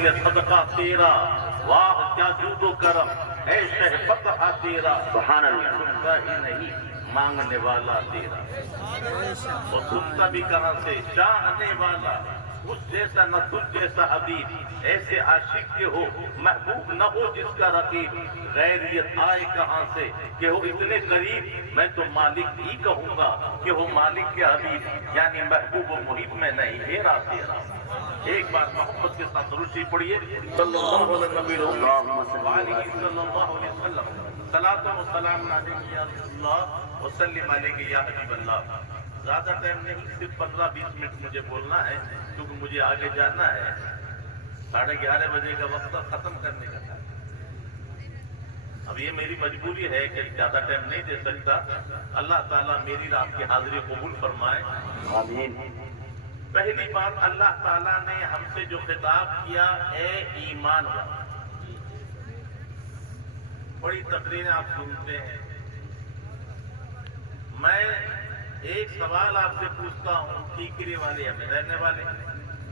جمیل صدقہ تیرا، واہ کیا جود و کرم ہے شہ فتح تیرا، سبحان اللہ۔ سنتا ہی نہیں مانگنے والا تیرا، اور سنتا بھی کہاں سے چاہنے والا، اس جیسا نہ تجھ جیسا حبیب، ایسے عاشق کے ہو محبوب نہ ہو جس کا رقیب، غیریت آئے کہاں سے کہ ہو اتنے قریب، میں تو مالک ہی کہوں گا کہ ہو مالک کے حبیب، یعنی محبوب و محب میں نہیں ہیرا تیرا۔ ایک بار محبت کے ساتھ درود پڑھیے صلی اللہ علیہ وسلم، صلاۃ و سلام علیک یا رسول اللہ وسلم علیک یا حبیب اللہ۔ زیادہ ٹائم نہیں، صرف 15-20 منٹ مجھے بولنا ہے کیونکہ مجھے آگے جانا ہے، 11:30 بجے کا وقت ختم کرنے کا تھا۔ اب یہ میری مجبوری ہے کہ زیادہ ٹائم نہیں دے سکتا، اللہ تعالیٰ میری آپ کی حاضری قبول فرمائے، آمین۔ پہلی بات اللہ تعالیٰ نے ہم سے جو خطاب کیا، اے ایمان والو، بڑی تقریریں آپ سنتے ہیں، میں ایک سوال آپ سے پوچھتا ہوں، ٹیکری والے ہمیں رہنے والے،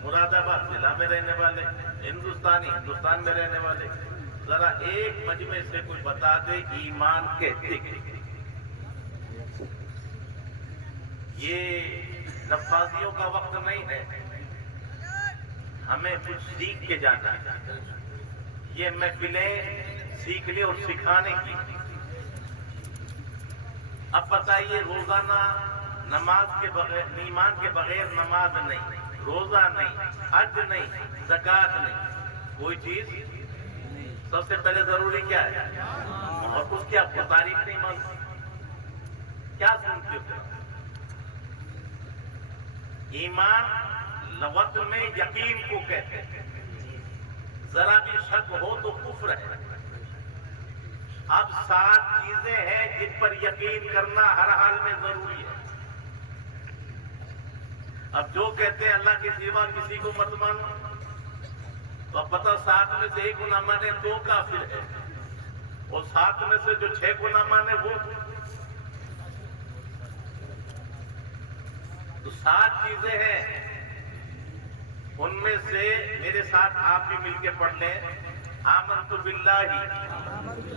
مراد آباد ضلع میں رہنے والے، ہندوستان میں رہنے والے، ذرا ایک مجمع سے کوئی بتا دے ایمان کہتے کیا؟ یہ لفاظیوں کا وقت نہیں ہے، ہمیں کچھ سیکھ کے جانا ہے، یہ محفلیں سیکھنے اور سکھانے کی۔ اب بتائیے، روزانہ نماز کے بغیر، ایمان کے بغیر نماز نہیں، روزہ نہیں، حج نہیں، زکوٰۃ نہیں، کوئی چیز سب سے پہلے ضروری کیا ہے؟ اور اس کی آپ کو تعریف نہیں مانتے، کیا سنتے ہو؟ ایمان لغت میں یقین کو کہتے ہیں، ذرا بھی شک ہو تو کفر ہے۔ اب 7 چیزیں ہیں جن پر یقین کرنا ہر حال میں ضروری ہے۔ اب جو کہتے ہیں اللہ کے سوا کسی کو مت مانو، تو اب پتہ 7 میں سے 1 کو نہ مانے تو کافر ہے، اور 7 میں سے جو 6 کو نہ مانے وہ، تو 7 چیزیں ہیں، ان میں سے میرے ساتھ آپ بھی مل کے پڑھ لیں، آمنت باللہ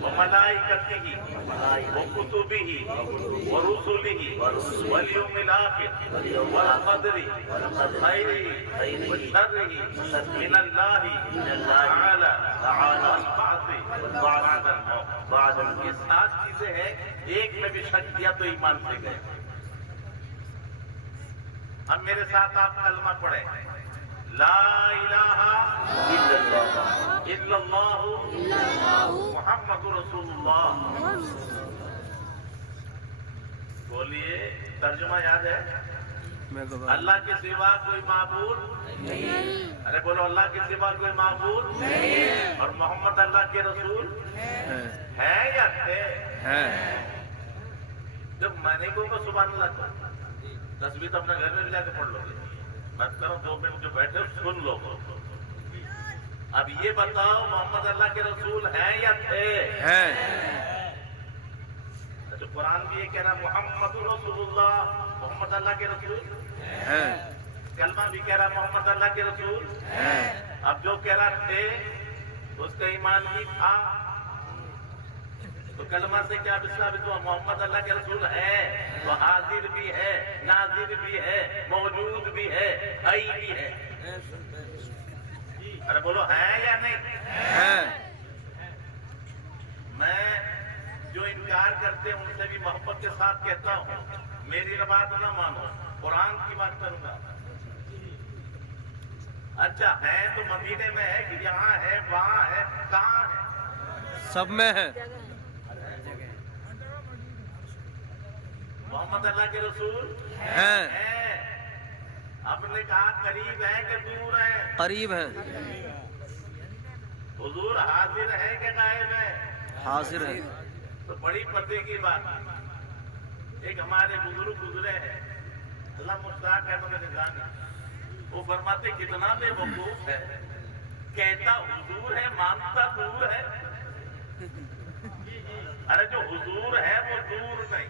وملائکتہ وکتبہ ورسلہ والیوم الآخر والقدر خیرہ وشرہ من اللہ تعالی بعد الموت۔ یہ 7 چیزیں ہیں، ایک میں بھی شک کیا تو ایمان سے گئے۔ اب میرے ساتھ آپ کلمہ پڑھیں، لا الہ الا اللہ محمد رسول اللہ۔ بولیے، ترجمہ یاد ہے؟ اللہ کے سوا کوئی معبود نہیں، ارے بولو، اللہ کے سوا کوئی معبود نہیں، اور محمد اللہ کے رسول ہے یا تھے؟ جب میں نے کہوں گا سبحان اللہ تو تصویر تو اپنے گھر میں بھی جا کے پڑھ لو گے، بات کرو 2 منٹ جو بیٹھے سن لو۔ اب یہ بتاؤ، محمد اللہ کے رسول ہیں یا تھے؟ اچھا، قرآن بھی یہ کہہ رہا محمد رسول اللہ، محمد اللہ کے رسول، کلمہ بھی کہہ رہا محمد اللہ کے رسول۔ اب جو کہہ رہا تھے اس کا ایمان بھی تھا، تو کلمہ سے کیا ثابت ہوا؟ محمد اللہ کے رسول ہے تو حاضر بھی ہے، ناظر بھی ہے، موجود بھی ہے، حی بھی ہے۔ ارے بولو، ہے یا نہیں؟ میں جو انکار کرتے ہیں ان سے بھی محبت کے ساتھ کہتا ہوں، میری بات نہ مانو، قرآن کی بات کروں گا۔ اچھا، ہے تو مدینے میں ہے کہ یہاں ہے، وہاں ہے، کہاں ہے؟ سب میں ہے۔ محمد اللہ کے رسول ہیں۔ آپ نے کہا قریب ہے کہ دور ہے؟ قریب ہے۔ حضور حاضر ہے کہ غائب ہے؟ حاضر ہے۔ تو بڑی پتے کی بات، ایک ہمارے بزرگ گزرے ہیں، اللہ مشتاق احمد نظامی، وہ فرماتے کتنا بے وقوف ہے، کہتا حضور ہے مانتا دور ہے۔ ارے جو حضور ہے وہ دور نہیں،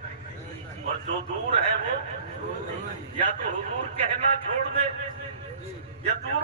اور جو دور ہے وہ یا تو حضور کہنا چھوڑ دے یا دور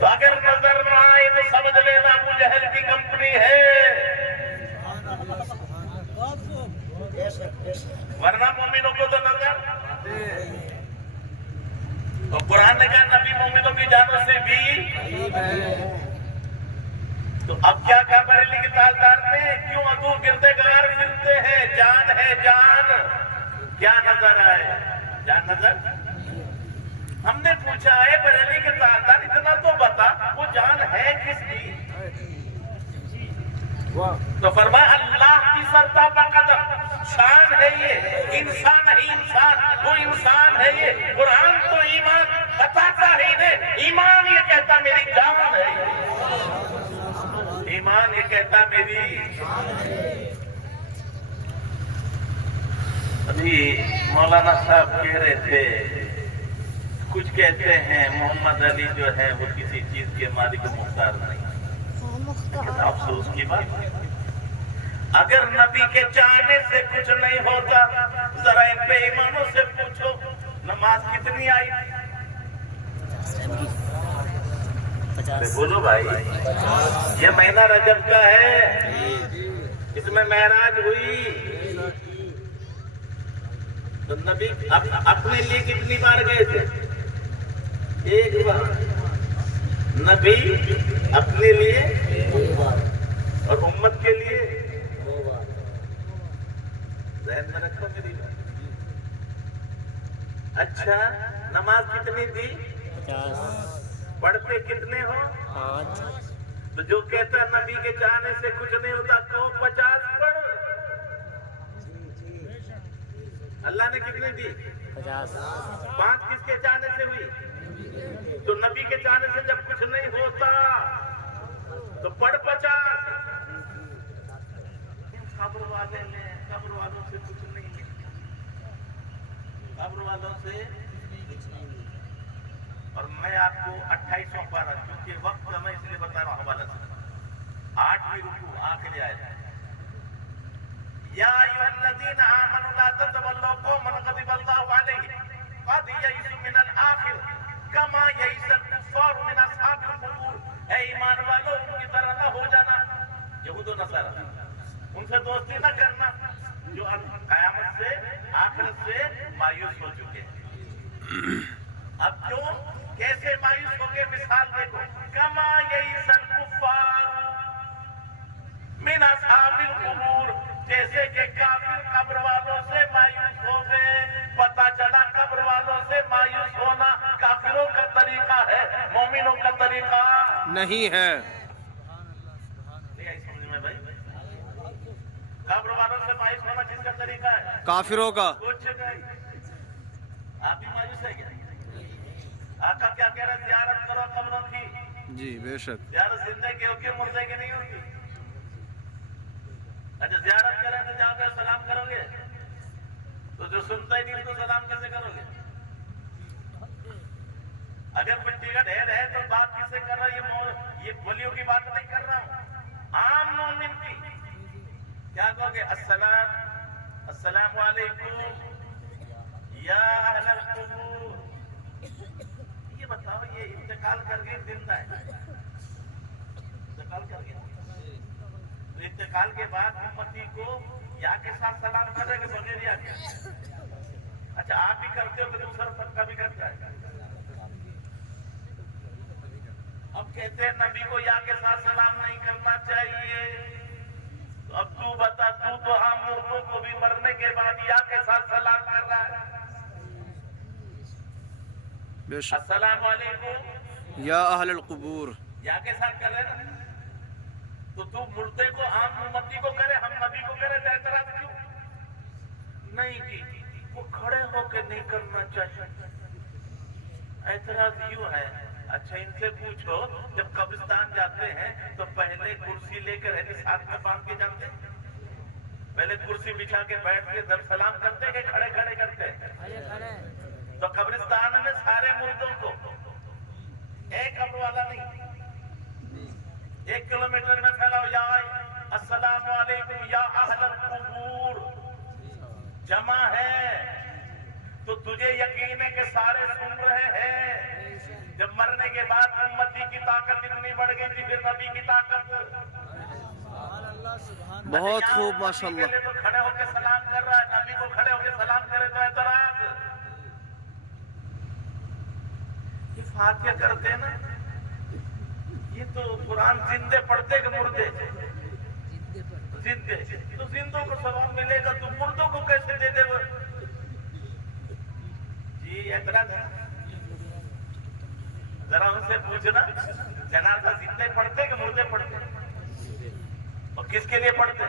تو اگر نظر نہ آئے تو سمجھ لینا ابو جہل کی کمپنی ہے، ورنہ مومنوں کو تو نظر۔ تو قرآن نے کہا نبی مومنوں کی جانوں سے بھی، تو اب کیا کہا بریلی کے تاجدار نے، کیوں ادو گردے گار پھرتے ہیں، جان ہے جان، کیا نظر آئے؟ جان نظر؟ ہم نے پوچھا ہے بریلی کے تاجدار اتنا تو بتا وہ جان ہے کس کی؟ تو فرمایا اللہ کی سرتا پا قدم، شان ہے یہ، انسان ہی انسان، وہ انسان ہے یہ۔ قرآن تو ایمان بتاتا ہی نہیں، ایمان یہ کہتا میری جان ہے، ایمان یہ کہتا میری۔ ابھی مولانا صاحب کہہ رہے تھے، کچھ کہتے ہیں محمد علی جو ہے وہ کسی چیز کے مالک مختار نہیں، لیکن افسوس کی بات ہے اگر نبی کے چاہنے سے کچھ نہیں ہوتا، ذرا ان بے ایمانوں سے پوچھو نماز کتنی آئی تھی؟ بولو بھائی، یہ مہینہ رجب کا ہے، اس میں معراج ہوئی، تو نبی اپنے لیے کتنی بار گئے تھے؟ ایک بار۔ نبی اپنے لیے اور امت کے لیے ذہن میں رکھو میری بات۔ اچھا نماز کتنی تھی؟ 50۔ پڑھتے کتنے ہو؟ 5۔ تو جو کہتا نبی کے چاہنے سے کچھ نہیں ہوتا تو 50 پڑھ۔ اللہ نے کتنی دی؟ 50۔ 5 کس کے چاہنے سے ہوئی؟ تو نبی کے چاہنے سے جب کچھ نہیں ہوتا تو پڑھ 50۔ قبر والے نے قبر والوں سے کچھ نہیں ہے، قبر والوں سے کچھ نہیں ہے۔ اور میں آپ کو 28واں پارہ، کیونکہ وقت میں اس لیے بتا رہا ہوں حوالہ سے، 8ویں رکوع آخری آیت ہے، یا ایھا الذین آمنوا لا تتولوا قوما غضب اللہ علیہم قد یئسوا من الآخرہ کما یئس الکفار من اصحاب القبور۔ اے ایمان والو ان کی طرح نہ ہو جانا، یہود و نصارہ، ان سے دوستی نہ کرنا جو قیامت سے آخرت سے مایوس ہو چکے ہیں۔ اب کیوں کیسے مایوس ہو گئے؟ مثال دیکھو، کما یئس الکفار من اصحاب القبور، جیسے کہ کافر قبر والوں سے مایوس ہو گئے۔ پتہ چلا قبر والوں سے مایوس ہونا کافروں کا طریقہ ہے، مومنوں کا طریقہ نہیں ہے۔ نہیں آئی سمجھ میں بھائی؟ قبر والوں سے مایوس ہونا کس کا طریقہ ہے؟ کافروں کا۔ کچھ نہیں، آپ بھی مایوس ہے کیا؟ آقا کیا کہہ رہا ہے؟ زیارت کرو قبروں کی۔ جی بے شک۔ زیارت زندے کی ہوتی ہے، مردے کی نہیں ہوتی۔ اچھا زیارت کریں تو جا کر سلام کرو گے، تو جو سنتا ہی نہیں تو سلام کیسے کرو گے؟ اگر مٹی کا ڈھیر ہے تو بات کس سے کر رہا ہے؟ یہ ولیوں کی بات نہیں کر رہا ہوں، عام مومن کی۔ کیا کہو گے؟ السلام علیکم یا اہل القبور۔ یہ بتاؤ، یہ انتقال کر کے زندہ ہے، انتقال کر گیا، تو انتقال کے بعد امتی کو یا کے ساتھ سلام کر رہے کہ بغیر یا کے؟ اچھا آپ بھی کرتے ہو کہ دوسرا طبقہ بھی کرتا ہے؟ اب کہتے ہیں نبی کو یا کے ساتھ سلام نہیں کرنا چاہیے، تو اب تو بتا، تو تو ہم مردوں کو بھی مرنے کے بعد یا کے ساتھ سلام کر رہا ہے۔ بے شک۔ السلام علیکم یا اہل القبور، یا کے ساتھ کر رہے نا، تو مردے کو عام امتی کو کرے، ہم نبی کو کرے تو اعتراض کیوں نہیں کی؟ وہ کھڑے ہو کے نہیں کرنا چاہیے، اعتراض یوں ہے۔ اچھا ان سے پوچھو، جب قبرستان جاتے ہیں تو پہلے کرسی لے کر ہاتھ میں باندھ کے جاتے ہیں؟ پہلے کرسی بچھا کے بیٹھ کے جب سلام کرتے کہ کھڑے کھڑے کرتے ہیں؟ تو قبرستان میں سارے مردوں کو، ایک قبر والا نہیں، 1 کلومیٹر میں پھیلا ہو، یا السلام علیکم یا اہل القبور، جمع ہے، تو تجھے یقین ہے کہ سارے سن رہے ہیں۔ جب مرنے کے بعد امتی کی طاقت اتنی بڑھ گئی تھی پھر نبی کی طاقت بہت خوب ماشاءاللہ. تو کھڑے ہو کے سلام کر رہا ہے, نبی کو کھڑے ہو کے سلام کرے تو اعتراض. یہ فاتحہ کرتے ہیں نا, یہ تو قرآن زندے پڑھتے کہ مردے؟ زندے. تو زندوں کو ثواب ملے گا تو مردوں کو کیسے دے دے وہ؟ جی اعتراض ہے. ذرا ان سے پوچھنا, جنازہ زندے پڑھتے کہ مردے پڑھتے؟ اور کس کے لیے پڑھتے؟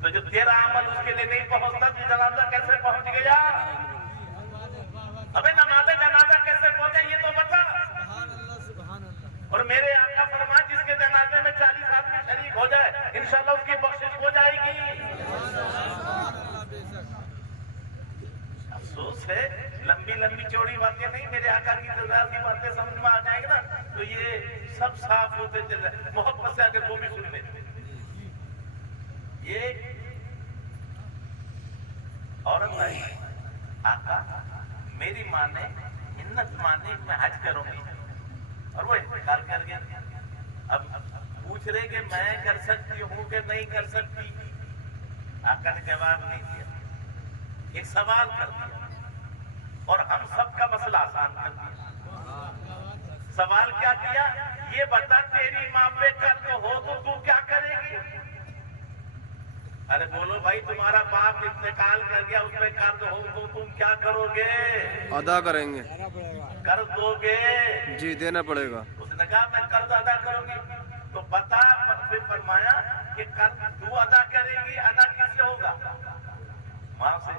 تو جو تیرا عمل اس کے لیے نہیں پہنچتا تو جنازہ کیسے پہنچ گیا؟ ابے نماز جنازہ کیسے پہنچے یہ تو بتا. اور میرے آقا فرما جس کے جنازے میں 40 آدمی شریک ہو جائے انشاءاللہ اس کی بخشش ہو جائے گی. افسوس ہے لمبی لمبی چوڑی باتیں نہیں, میرے آقا کی تلوار کی باتیں سمجھ میں آ جائیں گے نا تو یہ سب صاف ہوتے چلے. محبت سے آگے وہ بھی سن لیں. یہ عورت بھائی آقا میری ماں نے منت مانی میں حج کروں گی, اور وہ انتقال کر گیا. اب پوچھ رہے کہ میں کر سکتی ہوں کہ نہیں کر سکتی. آقا نے جواب نہیں دیا, ایک سوال کر دیا اور ہم سب کا مسئلہ آسان کر دیا. سوال کیا کیا؟ یہ بتا تیری ماں پہ قرض ہو تو تو کیا کرے گی؟ ارے بولو بھائی, تمہارا باپ انتقال کر گیا, اس پہ قرض ہو تو تم کیا کرو گے؟ ادا کریں گے. قرض دو گے؟ جی دینا پڑے گا. اس نے کہا میں قرض ادا کروں گی. تو بتا, پھر فرمایا کہ قرض تو ادا کرے گی, ادا کس سے ہوگا؟ ماں سے.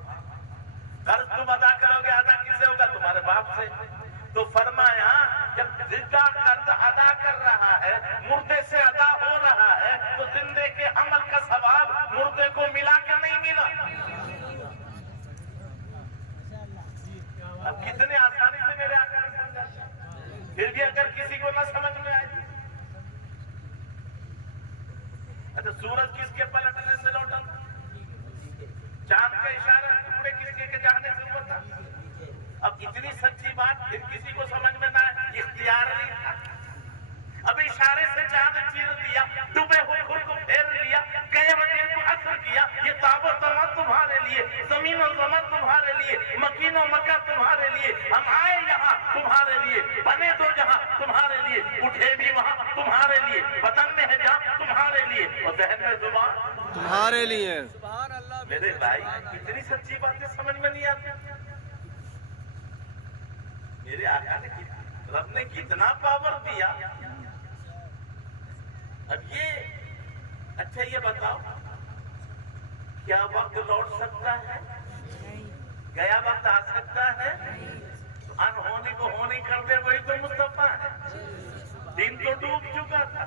قرض تم ادا کرو گے, ادا کس سے ہوگا؟ تمہارے باپ سے. تو فرمایا جب زندہ قرض ادا کر رہا ہے, مردے سے ادا ہو رہا ہے, تو زندے کے عمل کا ثواب مردے کو ملا کہ نہیں ملا؟ اب کتنے آسانی سے میرے آقا نے سمجھا. پھر بھی اگر کسی کو نہ سمجھ میں آئے, اچھا سورج کس کے پلٹنے سے لوٹا؟ چاند کا اشارہ ٹکڑے کس کے جانے سے ہوا تھا؟ اب اتنی سچی بات پھر کسی کو سمجھ میں نہ آئے, اختیار نہیں تھا. اب اشارے سے چاند چیر دیا, ڈوبے ہوئے خود کو پھیر لیا, کہے وزیر کو اثر کیا, یہ تاب و تما تمہارے لیے, زمین و زمن تمہارے لیے, مکین و مکہ تمہارے لیے, ہم آئے یہاں تمہارے لیے, بنے دو جہاں تمہارے لیے, اٹھے بھی وہاں تمہارے لیے, بدن میں ہے جہاں تمہارے لیے, اور ذہن میں زبان تمہارے لیے. میرے بھائی اتنی سچی باتیں سمجھ میں نہیں آتی. میرے آقا نے رب نے کتنا پاور دیا. اب یہ اچھا یہ بتاؤ, کیا وقت لوٹ سکتا ہے؟ گیا وقت آ سکتا ہے؟ انہونی کو ہونی کر دے وہی تو مصطفیٰ ہے. دن تو ڈوب چکا تھا,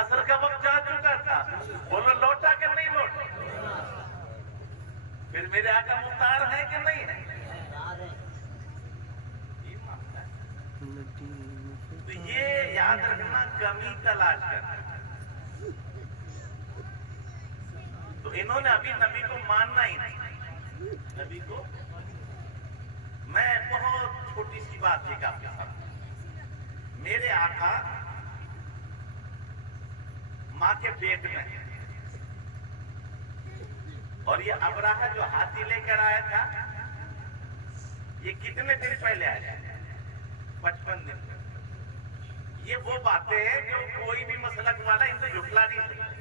عصر کا وقت جا چکا تھا, بولو لوٹا کہ نہیں لوٹا؟ پھر میرے آقا مختار ہے کہ نہیں ہے؟ تو یہ یاد رکھنا, کمی تلاش کرنا. تو انہوں نے ابھی نبی کو ماننا ہی نہیں. نبی کو میں بہت چھوٹی سی بات یہ آپ کے ساتھ, میرے آقا ماں کے پیٹ میں, اور یہ ابراہہ جو ہاتھی لے کر آیا تھا, یہ کتنے دن پہلے آیا؟ 55 دن. یہ وہ باتیں ہیں جو کوئی بھی مسلک والا ان سے جھٹلا نہیں سکتا.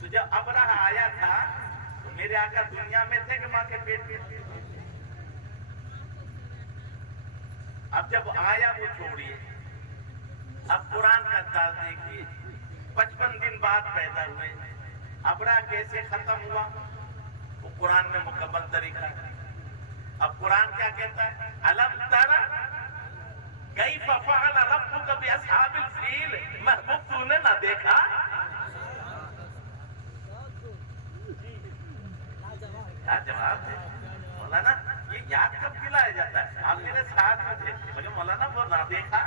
تو جب ابراہہ آیا تھا تو میرے آقا دنیا میں تھے کہ ماں کے پیٹ میں تھے؟ اب جب آیا وہ چھوڑیے, اب قرآن کا انداز دیکھیے. 55 دن بعد پیدا ہوئے, ابراہ کیسے ختم ہوا وہ قرآن میں مکمل طریقہ ہے. اب قرآن کیا کہتا ہے؟ الم تر کیف فعل ربک باصحاب الفیل, محبوب تو نے نہ دیکھا؟ کیا جواب ہے مولانا؟ یہ یاد کب دلایا جاتا ہے؟ آپ میرے ساتھ میں تھے, مجھے مولانا وہ نہ دیکھا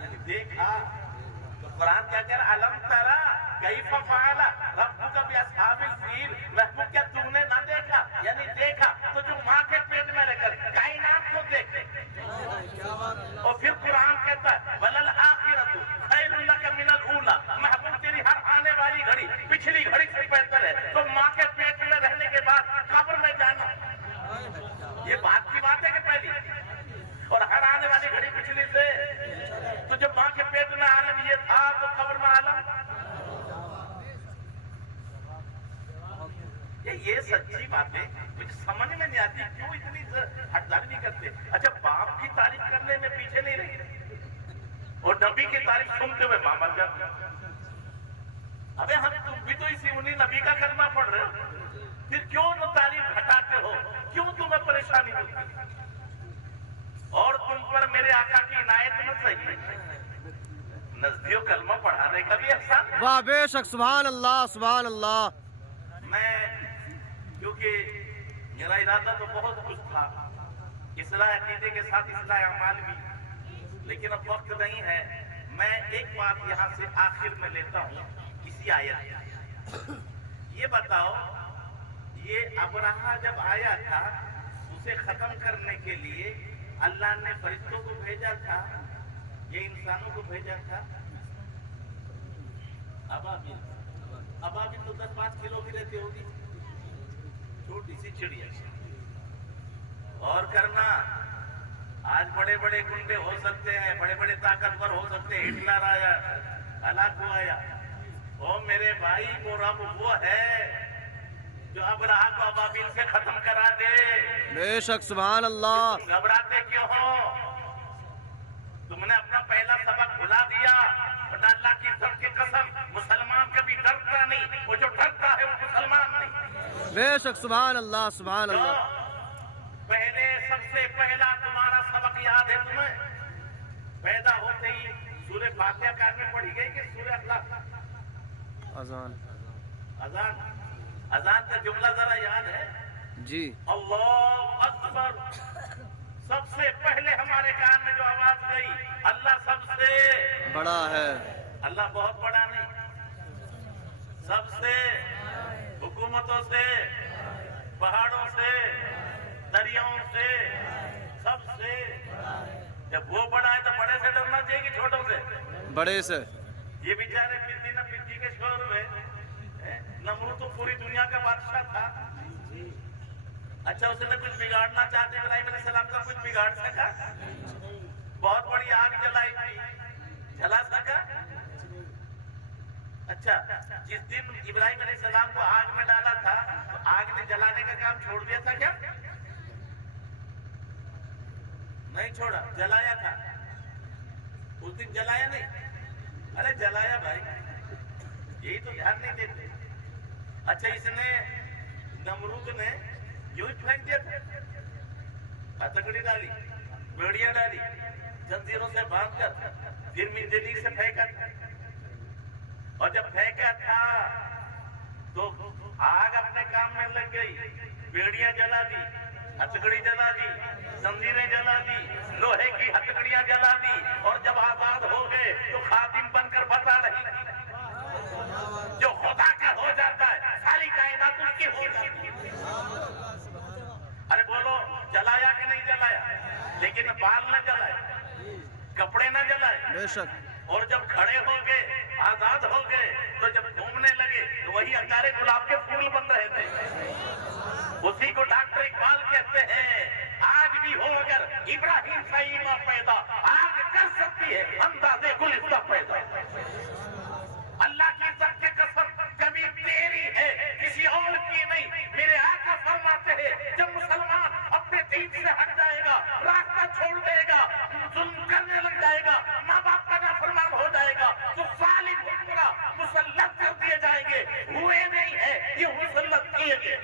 یعنی دیکھا. تو قرآن کیا کہہ رہا؟ الم تر کیف فعل ربک باصحاب الفیل, محبوب کیا تم نے نہ دیکھا یعنی دیکھا. تو جو ماں کے پیٹ میں رہ کر کائنات کو دیکھے, اور پھر قرآن کہتا ہے وَلَلْآخِرَةُ خَيْرٌ لَكَ مِنَ الْأُولَى، محبوب تیری ہر آنے والی گھڑی پچھلی گھڑی سے بہتر ہے. تو ماں کے پیٹ میں رہنے کے بعد قبر میں جانا یہ بات کی بات ہے کہ پہلی، اور ہر آنے والی گھڑی پچھلی سے. تو جب ماں کے پیٹ میں عالم یہ تھا تو قبر میں عالم یہ سچی باتیں مجھے سمجھ میں نہیں آتی کیوں اتنی ہٹداری نہیں کرتے. اچھا باپ کی تعریف کرنے میں پیچھے نہیں رہی اور نبی کی تعریف سنتے ہوئے ماں بن جاتے. ابے ہم تم بھی تو اسی انہی نبی کا کلمہ پڑھ رہے ہو، پھر کیوں نہ تعریف گھٹاتے ہو؟ کیوں تمہیں پریشانی ہوتی؟ اور تم پر میرے آقا کی عنایت نہ صحیح نزدیک کلمہ پڑھانے کا بھی احسان. واہ بے شک، سبحان اللہ سبحان اللہ. میں کیونکہ میرا ارادہ تو بہت کچھ تھا، اصلاح عقیدے کے ساتھ اصلاح اعمال بھی، لیکن اب وقت نہیں ہے. میں ایک بات یہاں سے آخر میں لیتا ہوں اسی آیت. یہ بتاؤ یہ ابرہہ جب آیا تھا اسے ختم کرنے کے لیے اللہ نے فرشتوں کو بھیجا تھا یہ انسانوں کو بھیجا تھا؟ ابابیل تو 10-5 کلو کی رہتی ہوگی، چھوٹی سی چڑیا. اور کرنا آج بڑے بڑے گنڈے ہو سکتے ہیں، بڑے بڑے طاقتور ہو سکتے ہیں، ہٹلر آیا، ہلاکو آیا. او میرے بھائی وہ رب وہ ہے جو ابرہہ کو ابابیل سے ختم کرا دے. بے شک سبحان اللہ. گھبراتے کیوں ہو؟ تم نے اپنا پہلا سبق بھلا دیا. اللہ کی عزت کی قسم مسلمان کبھی ڈرتا نہیں، وہ جو ڈرتا ہے وہ مسلمان نہیں. بے شک سبحان اللہ سبحان اللہ. پہلے سب سے پہلا تمہارا سبق یاد ہے تمہیں؟ پیدا ہوتے ہی سورہ فاتحہ کار میں پڑھی گئی کہ سورہ اخلاق؟ اذان. اذان کا جملہ ذرا یاد ہے؟ جی. اللہ اکبر. سب سے پہلے ہمارے کان میں جو آواز گئی اللہ سب سے بڑا ہے. اللہ بہت بڑا نہیں، سب سے، حکومتوں سے، پہاڑوں سے، دریاؤں سے، سب سے. جب وہ بڑا ہے تو بڑے سے ڈرنا چاہیے کہ چھوٹوں سے؟ بڑے سے. یہ بیچارے پھرتی نہ پھرتی کے شور ہوئے. نمرود تو پوری دنیا کا بادشاہ تھا. اچھا اس نے کچھ بگاڑنا چاہتے ابراہیم علیہ السلام کا کچھ بگاڑ سکا؟ بہت بڑی آگ جلائی تھی، جلا سکا؟ اچھا جس دن ابراہیم علیہ السلام کو آگ میں ڈالا تھا تو آگ نے جلانے کا کام چھوڑ دیا تھا کیا؟ نہیں چھوڑا، جلایا تھا. اس دن جلایا نہیں؟ ارے جلایا بھائی، یہی تو دھیان نہیں دیتے. اچھا اس نے نمرود نے یوں پھینک دیا تھا، ہتھکڑی ڈالی، بیڑیاں ڈالی، زنجیروں سے باندھ کر پھر منجنیق سے پھینکا تھا. اور جب پھینکا تھا تو آگ اپنے کام میں لگ گئی، بیڑیاں جلا دی، ہتھکڑی جلا دی، زنجیریں جلا دی، لوہے کی ہتھکڑیاں جلا دی. اور جب آزاد ہو گئے تو خادم بن کر بتا رہی تھی جو خدا کا ہو جاتا ہے ساری کائنات اس کی ہو جاتی ہے. ارے بولو جلایا کہ نہیں جلایا؟ لیکن بال نہ جلائے، کپڑے نہ جلائے. بے شک. اور جب کھڑے ہو گئے، آزاد ہو گئے، تو جب گھومنے لگے تو وہی انگارے گلاب کے پھول بن رہے تھے. اسی کو ڈاکٹر اقبال کہتے ہیں آج بھی ہو اگر ابراہیم سے ایمان پیدا، آگ کر سکتی ہے اندازے گلستہ پیدا. اللہ کی عزت کی قسم کبھی تیری ہے کسی اور کی نہیں. میرے آقا فرماتے ہیں جب مسلمان اپنے دین سے ہٹ جائے گا، راستہ چھوڑ دے گا، ظلم کرنے لگ جائے گا، ماں باپ کا نافرمان ہو جائے گا تو ظالم حکمراں مسلط کر دیے جائیں گے. ہوئے نہیں ہے، یہ مسلط کیے گئے.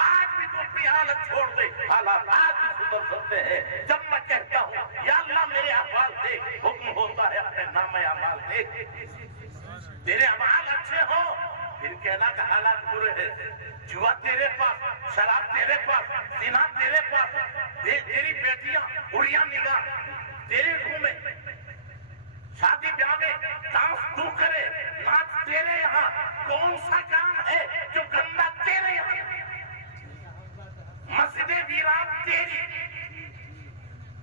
آج بھی تو اپنی حالت چھوڑ دے، حالات آج بھی سدھر سکتے ہیں. جب میں کہتا ہوں یا اللہ میرے احوال دیکھ، حکم ہوتا ہے اپنے نام اعمال دیکھ. تیرے اعمال اچھے ہو پھر کہنا کہ حالات برے ہیں. جوا تیرے پاس، شراب تیرے پاس، زنا تیرے پاس، تیری بیٹیاں اڑیاں نگاہ تیرے منہ میں، شادی بیاہ میں ڈانس تو کرے، ناچ تیرے یہاں. کون سا کام ہے جو گندا تیرے یہاں؟ مسجد ویران تیری،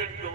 1 2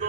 2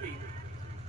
3,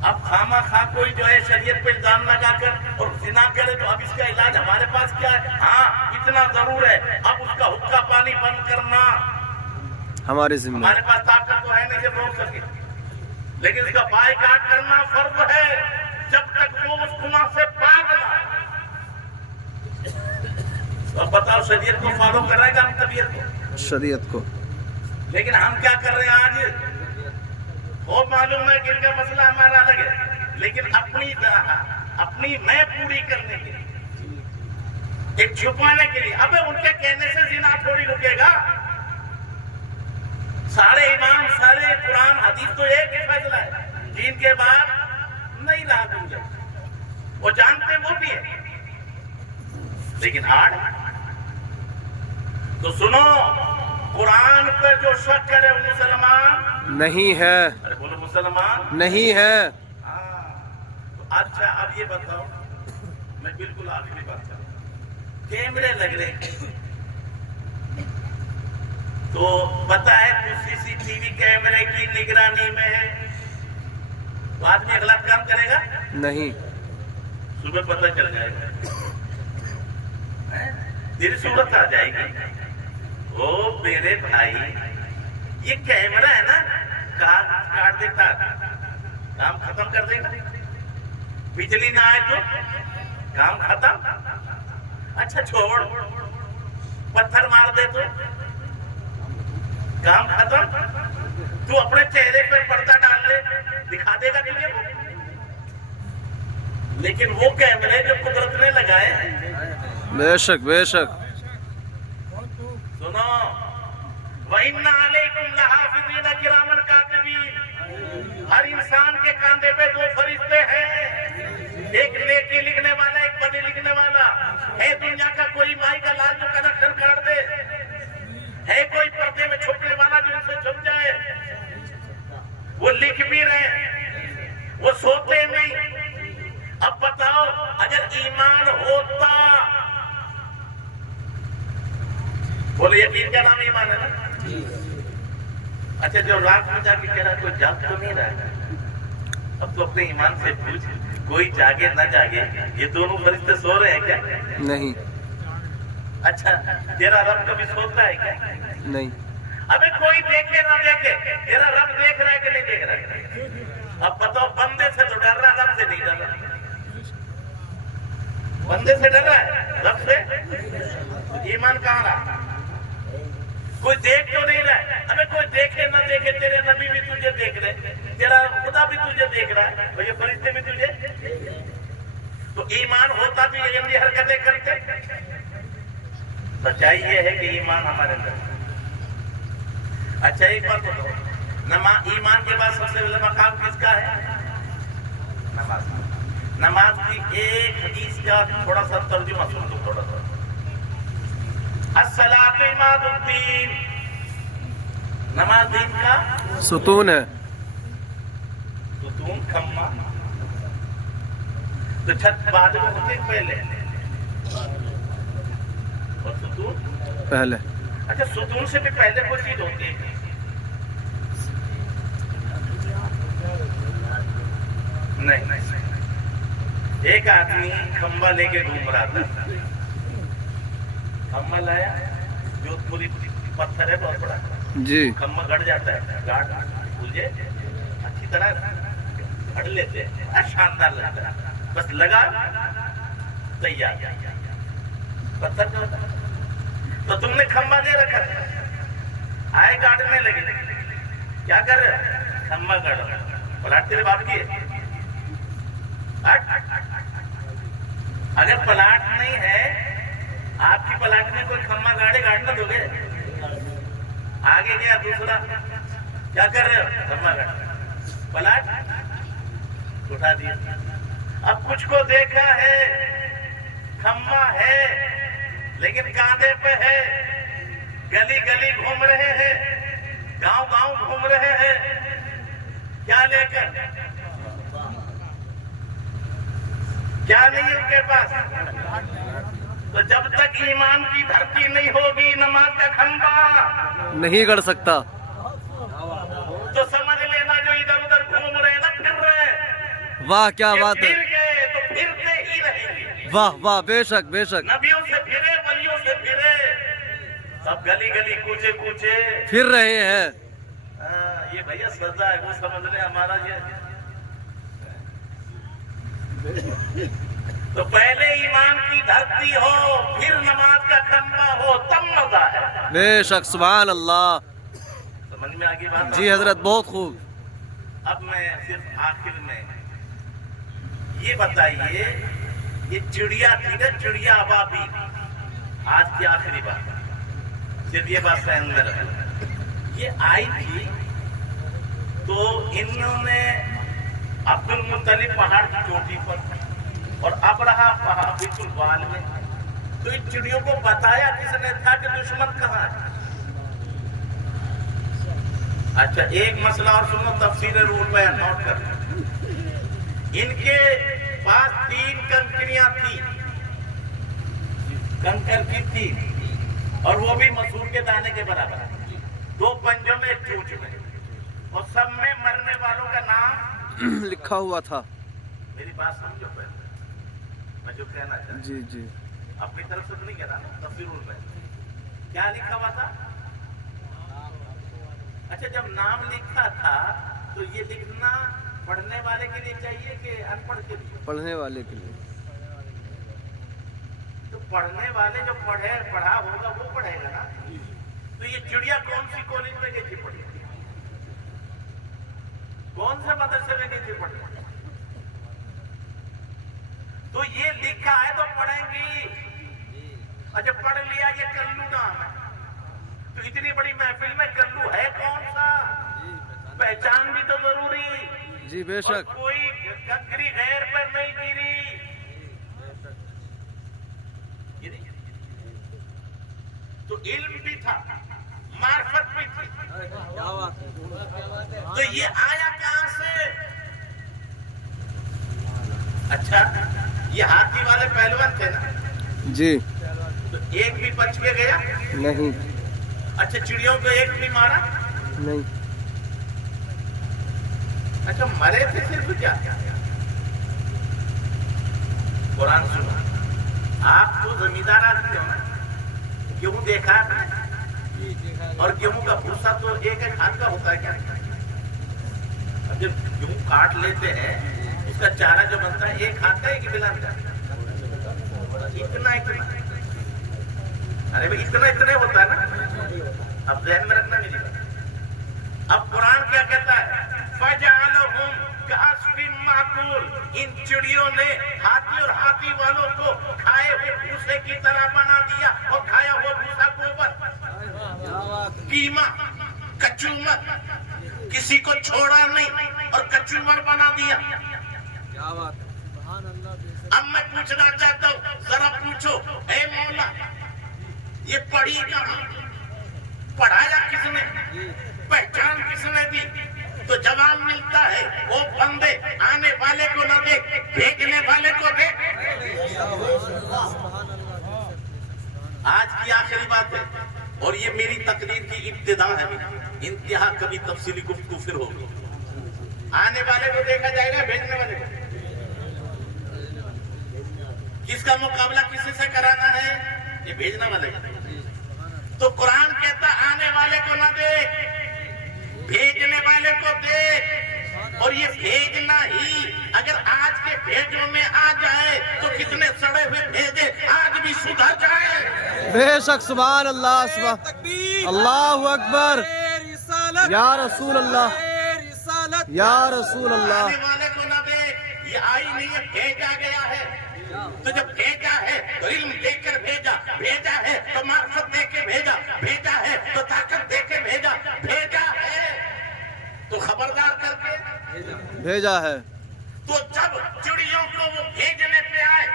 اب خامہ خواہ کوئی جو ہے شریعت پہ الزام لگا کر اور زنا کرے تو اب اس کا علاج ہمارے پاس کیا ہے؟ ہاں اتنا ضرور ہے، اب اس کا حقہ پانی بند کرنا ہمارے ذمہ. ہمارے پاس طاقت تو ہے نہیں کہ روک سکے، لیکن اس کا بائیکاٹ کرنا فرض ہے جب تک وہ اس گناہ سے پاک نہ ہو۔ اب بتاؤ شریعت کو فالو کرے گا ہم طبیعت کو؟ شریعت کو. لیکن ہم کیا کر رہے ہیں آج؟ وہ معلوم ہے کہ ان کا مسئلہ ہمارا الگ ہے، لیکن اپنی میں پوری کرنے کے لیے، ایک چھپانے کے لیے۔ اب ان کے کہنے سے زنا تھوڑی رکے گا۔ سارے امام، سارے قرآن حدیث تو ایک ہی فیصلہ ہے، دین کے بعد نہیں رہا دنیا، وہ جانتے وہ بھی ہے، لیکن آج تو سنو، قرآن پر جو شک کرے وہ مسلمان نہیں ہے. ارے بولو مسلمان نہیں ہے. اچھا اب یہ بتاؤ، میں بالکل آخری بات کروں، کیمرے لگ رہے ہیں تو پتا ہے تو CCTV کیمرے کی نگرانی میں ہے تو آدمی غلط کام کرے گا نہیں. صبح پتہ چل جائے گا، تیری صورت آ جائے گی۔ او میرے بھائی، یہ کیمرہ ہے نا، کاٹ دیتا، کام ختم کر دے گا، بجلی نہ آئے تو کام ختم۔ اچھا چھوڑ، پتھر مار دے تو کام ختم۔ تو اپنے چہرے پہ پردہ ڈال دے، دکھا دے گا تجھے وہ۔ لیکن وہ کیمرے جو قدرت نے لگائے ہیں، بے شک بے شک. سنو، وَإِنَّ عَلَيْكُمْ لَحَافِظِينَ كِرَامًا كَاتِبِينَ، ہر انسان کے کاندھے پہ 2 فرشتے ہیں، ایک نیکی لکھنے والا، ایک بدی لکھنے والا۔ ہے دنیا کا کوئی مائی کا لال جو کنیکشن کاٹ دے؟ ہے کوئی پردے میں چھپنے والا جو ان سے چھپ جائے؟ وہ لکھ بھی رہے، وہ سوتے نہیں۔ اب بتاؤ، اگر ایمان ہوتا، بولے یقین کا نام ایمان ہے نا؟ اچھا جو رات میں جا کے کہہ رہا ہے کوئی جاگ تو نہیں رہا ہے، اب تو اپنے ایمان سے پوچھ، کوئی جاگے نہ جاگے یہ دونوں فرشتے سو رہے ہیں کیا؟ نہیں. اچھا تیرا رب کبھی سوتا ہے کیا؟ نہیں. ابھی کوئی دیکھے نہ دیکھے، تیرا رب دیکھ رہا ہے کہ نہیں دیکھ رہا ہے؟ اب بتاؤ، بندے سے تو ڈر رہا، رب سے نہیں ڈر رہا۔ بندے سے ڈر رہا ہے، رب سے ایمان کہاں رہا؟ کوئی دیکھ تو نہیں رہا ہے۔ ابھی کوئی دیکھے نہ دیکھے، تیرے نبی بھی تجھے دیکھ رہے، تیرا خدا بھی تجھے دیکھ رہا ہے، اور یہ فرشتے بھی تجھے۔ تو ایمان ہوتا تو یہ گندی حرکتیں کرتے؟ سچائی یہ ہے کہ ایمان ہمارے اندر۔ اچھا ایک بات بتاؤ، ایمان کے بعد سب سے پہلا مقام کس کا ہے؟ نماز۔ نماز کی ایک حدیث کا تھوڑا سا ترجمہ سن دو، تھوڑا سا۔ الصلاۃ عماد الدین، نماز دین کا ستون ہے۔ ستون، کھمبا تو چھت بعد میں ہوتے پہلے اور ستون پہلے۔ اچھا ستون سے بھی پہلے کوئی چیز ہوتی ہے؟ نہیں۔ ایک آدمی کھمبا لے کے گھوم رہا تھا، کھمبا لایا جو پوری پتھر ہے بہت بڑا جی۔ کھمبا گڑ جاتا ہے، گاڑ مجھے اچھی طرح گھڑ لیتے ہیں، شاندار لگتا ہے، بس لگا تیار پتھر کا ہوتا۔ تو تم نے کھمبا دے رکھا تھا، آئے گاڑنے لگے، کیا کر رہے؟ کھمبا گڑ پلاٹ تیرے باپ کی ہے۔ اگر پلاٹ نہیں ہے آپ کی، پلاٹ میں کوئی کھمبا گاڑے گاڑنا دو گے؟ آگے گیا دوسرا، کیا کر رہے ہو؟ کھمبا گاڑ، پلاٹ اٹھا دیا۔ اب کچھ کو دیکھا ہے کھمبا ہے لیکن کاندھے پہ ہے، گلی گلی گھوم رہے ہیں، گاؤں گاؤں گھوم رہے ہیں، کیا لے کر؟ کیا نہیں ان کے پاس؟ تو جب تک ایمان کی دھرتی نہیں ہوگی، نماز کا کھمبا نہیں گڑ سکتا۔ تو سمجھ لینا جو ادھر ادھر گھوم رہے نا، پھر رہے، واہ کیا یہ بات ہے، پھر گئے تو پھرتے ہی رہیں گے. واہ واہ، بے شک بے شک، نبیوں سے پھرے، ولیوں سے پھرے، سب گلی گلی کوچے کوچے پھر رہے ہیں. یہ بھیا سزا ہے، وہ سمجھ لیں ہمارا یہ. تو پہلے ایمان کی دھرتی ہو، پھر نماز کا کھمبا ہو، تب مزہ ہے. بے شک، سبحان اللہ. سمجھ میں آگے بات؟ جی حضرت، بہت خوب. اب میں صرف آخر میں یہ بتائیے، یہ چڑیا تھی نا، چڑیا ابابی، آج کی آخری بات، صرف یہ بات ذہن میں رکھو. یہ آئی تھی تو انہوں نے عبد المطلب پہاڑ کی چوٹی پر اور ابرہا پہاڑ بیت البال میں، تو ان چڑیوں کو بتایا کس نے تھا کہ دشمن کہاں ہے. اچھا ایک مسئلہ اور سنو، تفسیر روح بیان نوٹ کر. ان کے پاس 3 کنکریاں تھی، کنکر کی تھی، اور وہ بھی مسور کے دانے کے برابر، 2 پنجوں میں 1 چونچ میں، اور سب میں مرنے والوں کا نام لکھا ہوا تھا. میری بات سمجھو پہلے، میں جو کہنا چاہتا ہوں جی جی، اپنی طرف سے تو نہیں کہہ رہا نا، تفسیر روح بیان کیا لکھا ہوا تھا. اچھا جب نام لکھا تھا تو یہ لکھنا پڑھنے والے کے لیے چاہیے کہ ان پڑھ کے لیے؟ پڑھنے والے کے لیے. تو پڑھنے والے جو پڑھا ہوگا وہ پڑھے گا نا. تو یہ چڑیا کون سی کالج میں گئی تھی پڑھی؟ کون سے مدرسے میں گئی تھی پڑھی؟ تو یہ لکھا ہے تو پڑھیں گی. اچھا پڑھ لیا یہ کلو نام ہے، تو اتنی بڑی محفل میں کلو ہے کون سا؟ پہچان بھی تو ضروری. جی بے اور شک. کوئی کنکری غیر پر نہیں گری. تو علم بھی تھا، معرفت بھی تھی. تو یہ آیا کہاں سے؟ اچھا یہ ہاتھی والے پہلوان تھے نا، جی تو ایک بھی بچ کے گیا؟ نہیں اچھا چڑیوں کو ایک بھی مارا؟ نہیں. اچھا مرے تھے صرف کیا؟ قرآن سنا. آپ تو زمیندار آدمی ہو نا، گیہوں دیکھا ہے نا؟ اور گیہوں کا بھوسا تو ایک ہاتھ کا ہوتا ہے کیا؟ اب جب گیہوں کاٹ لیتے ہیں اس کا چارہ جو بنتا ہے ایک ہاتھ کا ایک بلان کا اتنا ارے بھائی اتنا ہوتا ہے نا. اب ذہن میں رکھنا میری بات. اب قرآن کیا کہتا ہے؟ فَجَعَلَهُمْ كَعَصْفٍ مَّأْكُولٍ. ان چڑیوں نے ہاتھی اور ہاتھی والوں کو کھائے ہوئے بھوسے کی طرح بنا دیا، اور کھایا ہوا بھوسا گوبر، قیمہ، کچومر، کسی کو چھوڑا نہیں اور کچومر بنا دیا. اب میں پوچھنا چاہتا ہوں، ذرا پوچھو اے مولا یہ پڑھی کہاں؟ پڑھایا کس نے؟ پہچان کس نے دی؟ تو جواب ملتا ہے وہ بندے آنے والے کو نہ دیکھ، بھیجنے والے کو دیکھ. آج کی آخری بات ہے اور یہ میری تقریر کی ابتدا ہے، انتہا کبھی تفصیلی گفتگو پھر ہوگی. آنے والے کو دیکھا جائے گا، بھیجنے والے کو. کس کا مقابلہ کسی سے کرانا ہے؟ یہ بھیجنے والے کا. تو قرآن کہتا آنے والے کو نہ دیکھ، بھیجنے والے کو دیکھ. اور یہ بھیجنا ہی اگر آج کے بھیجوں میں آ جائے تو کتنے سڑے ہوئے بھیجے آج بھی سدھر جائے. بے شک، سبحان اللہ، سبحان اللہ اکبر. یا رسول اللہ، یا رسول اللہ. آنے والے کو نہ دیکھ، یہ آئی نہیں ہے، بھیجا گیا ہے. تو جب بھیجا ہے تو علم دے کر بھیجا، بھیجا ہے تو معرفت دے کے بھیجا، بھیجا ہے تو طاقت دے کے بھیجا، بھیجا ہے تو خبردار کر کے بھیجا ہے. تو جب چڑیوں کو وہ بھیجنے پہ آئے،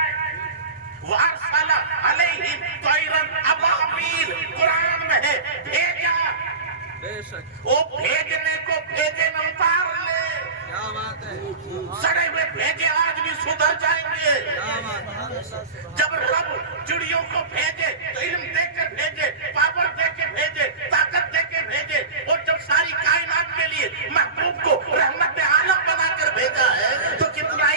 وَأَرْسَلَ عَلَيْهِمْ طَيْرًا أَبَابِيلَ، قرآن میں ہے بھیجا. وہ بھیجنے کو بھیجے نہ اتار لے. سڑے ہوئے بھیجے آج بھی سدھر جائیں گے. جب رب چڑیوں کو بھیجے تو علم دے کر بھیجے، پاور دے کے بھیجے، طاقت دے کے بھیجے، اور جب ساری کائنات کے لیے محبوب کو رحمت عالم بنا کر بھیجا ہے تو کتنا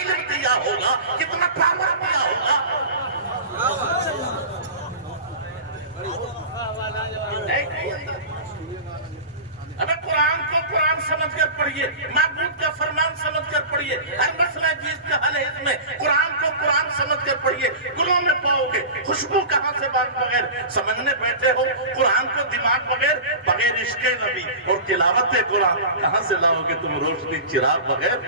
ابے قرآن کو قرآن سمجھ کر پڑھیے، معبود کا فرمان سمجھ کر پڑھیے، ہر مسئلہ جیز کا حل ہے اس میں قرآن کو قرآن سمجھ کر پڑھیے، گلوں میں پاؤ گے خوشبو کہاں سے بات بغیر سمجھنے بیٹھے ہو قرآن کو دماغ بغیر عشق نبی اور تلاوت قرآن کہاں سے لاؤ گے تم روشنی چراغ بغیر